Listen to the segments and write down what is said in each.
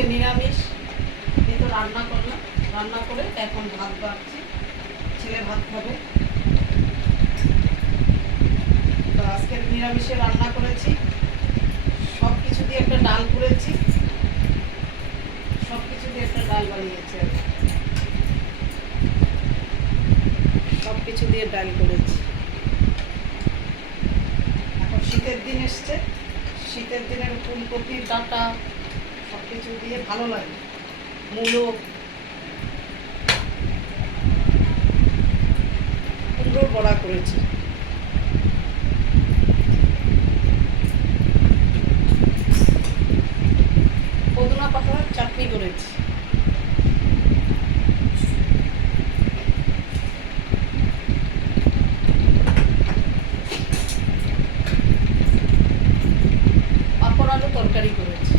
আজকে নিরামিষ, এই তো রান্না করলাম, রান্না করে এখন ভাত বাড়ছি, ছেলে ভাত খাবে। তো আজকে নিরামিষে রান্না করেছি, সব কিছু দিয়ে একটা ডাল করেছি, সব কিছু দিয়ে একটা ডাল বানিয়েছি, সব কিছু দিয়ে ডাল করেছি। এখন শীতের দিন এসছে, শীতের দিনের ফুলকপির ডাঁটা সব কিছু দিয়ে ভালো লাগে, মূলো, কুমড়োর বড়া করেছি, পুদিনা পাতার চাটনি করেছি। পাঁপড় আলু তরকারি করেছি।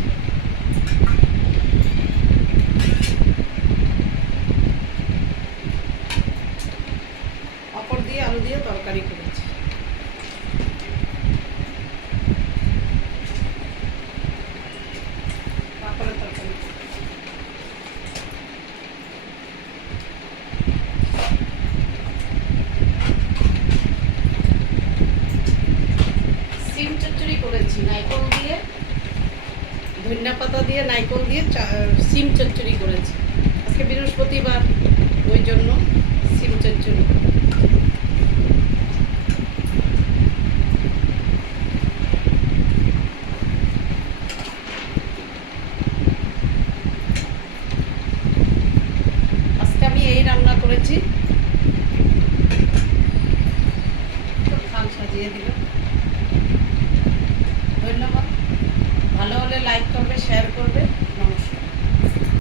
পাঁপড় দিয়ে আলু দিয়ে তরকারি করেছি। পাঁপড়ের তরকারি সিম চচ্চড়ি করেছি, নারকেল দিয়ে, ধনিয়া পাতা দিয়ে, নারকেল দিয়ে সিম চচ্চড়ি করেছি। আজকে বৃহস্পতিবার, ওই জন্য সিম চচ্চড়ি।